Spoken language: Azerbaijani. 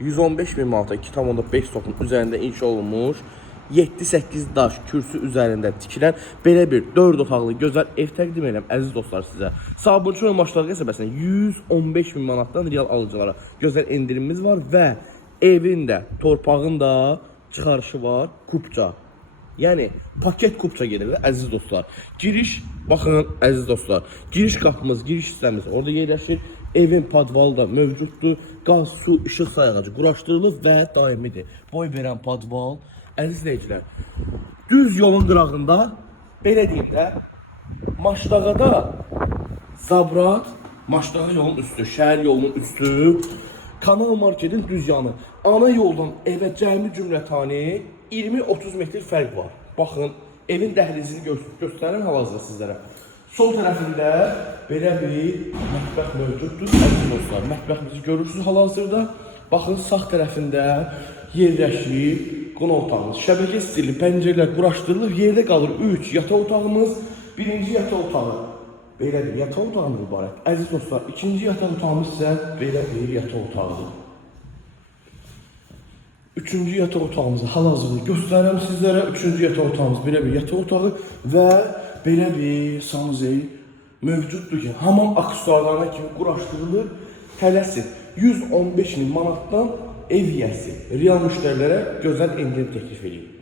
115 min manata 2,5 stokun üzərində inşa olunmuş 7-8 daş kürsü üzərində tikilən belə bir 4 otaqlı gözəl ev təqdim edirəm əziz dostlar sizə. Sabunçu maçlar qəsəbəsində 115 min manatdan real alıcılara gözəl endirimimiz var və evin də, torpağın da çıxarışı var, kupça. Yəni paket kupça gedir əziz dostlar. Giriş, baxın əziz dostlar, giriş qapımız, giriş hissəmiz orada yerləşir. Evin padvalı da mövcuddur. Qaz, su, işıq sayğacı quraşdırılıb və daimidir. Boy verən padval. Əziz izləyicilər, düz yolun qırağında, belə deyim də, Maşdağada Zabrat, Maşdağa yolun üstü, şəhər yolunun üstü, Kanal Marketin düz yanı. Ana yoldan evə cəmi cümlətani 20-30 metr fərq var. Baxın, evin dəhlizini göstərin hal-hazırda sizlərə. Sol tərəfində belə bir mətbəx mövcuddur. Əziz dostlar, mətbəximizi görürsünüz hal-hazırda. Baxın, sağ tərəfində yerləşir qonaq otağımız. Şəbəkə stilli pəncərələr quraşdırılıb, yerdə qalır 3 yataq otağımız, birinci yataq otağı. Belə bir yataq otağından ibarət. Əziz dostlar, ikinci yataq otağımız isə belə bir yataq otağıdır. Üçüncü yataq otağımızı hal-hazırda göstərirəm sizlərə. Üçüncü yataq otağımız belə bir yataq otağı və belə bir sanuzey mövcuddur ki, hamam aksesuarlarına kimi quraşdırılır. Tələsin 115 min manatdan ev yiyəsi real müştərilərə gözəl endirim təklif edeyim.